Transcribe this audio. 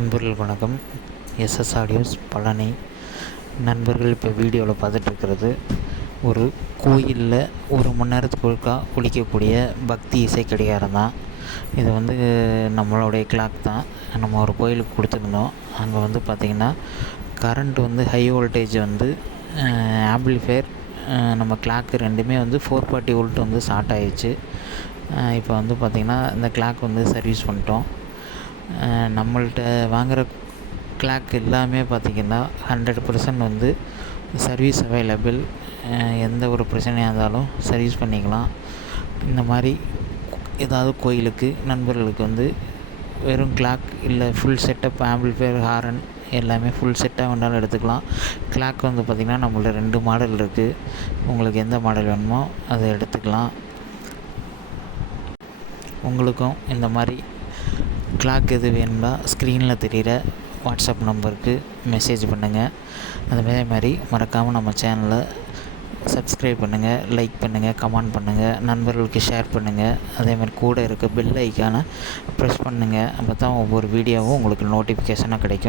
நண்பர்கள் வணக்கம். SS audios Palani. நண்பர்கள் இப்போ வீடியோவில் பார்த்துட்ருக்கிறது ஒரு கோயிலில் ஒரு மணி நேரத்துக்கு ஒருக்கா ஒழிக்கக்கூடிய பக்தி இசை கடிகாரம் தான். இது வந்து நம்மளுடைய கிளாக் தான். நம்ம ஒரு கோயிலுக்கு கொடுத்துருந்தோம். அங்கே வந்து பார்த்திங்கன்னா கரண்ட் வந்து ஹை வோல்டேஜ் வந்து ஆம்பிளிஃபையர் நம்ம கிளாக்கு ரெண்டுமே வந்து ஃபோர் ஃபார்ட்டி வோல்ட் வந்து ஸ்டார்ட் ஆகிடுச்சு இப்போ வந்து பார்த்திங்கன்னா இந்த கிளாக் வந்து சர்வீஸ் பண்ணிட்டோம். நம்மள்கிட்ட வாங்குகிற கிளாக் எல்லாமே பார்த்திங்கன்னா ஹண்ட்ரட் பர்சன்ட் வந்து சர்வீஸ் அவைலபிள் எந்த ஒரு பிரச்சனையாக இருந்தாலும் சர்வீஸ் பண்ணிக்கலாம். இந்த மாதிரி ஏதாவது கோயிலுக்கு நண்பர்களுக்கு வந்து வெறும் கிளாக் இல்லை ஃபுல் செட்டப் ஆம்பிள்ஃபேர் ஹாரன் எல்லாமே ஃபுல் செட்டாக வேணாலும் எடுத்துக்கலாம். கிளாக் வந்து பார்த்திங்கன்னா நம்மள்ட்ட ரெண்டு மாடல் இருக்குது உங்களுக்கு எந்த மாடல் வேணுமோ அதை எடுத்துக்கலாம். உங்களுக்கும் இந்த மாதிரி கிளாக் எது வேணும்னா ஸ்க்ரீனில் தெரிகிற வாட்ஸ்அப் நம்பருக்கு மெசேஜ் பண்ணுங்கள் அதே மாதிரி மறக்காமல் நம்ம சேனலை சப்ஸ்கிரைப் பண்ணுங்கள் லைக் பண்ணுங்கள் கமெண்ட் பண்ணுங்கள் நண்பர்களுக்கு ஷேர் பண்ணுங்கள் அதே மாதிரி கூட இருக்க பெல் ஐக்கானை ப்ரெஸ் பண்ணுங்கள் அப்போ தான் ஒவ்வொரு வீடியோவும் உங்களுக்கு நோட்டிஃபிகேஷனாக கிடைக்கும்.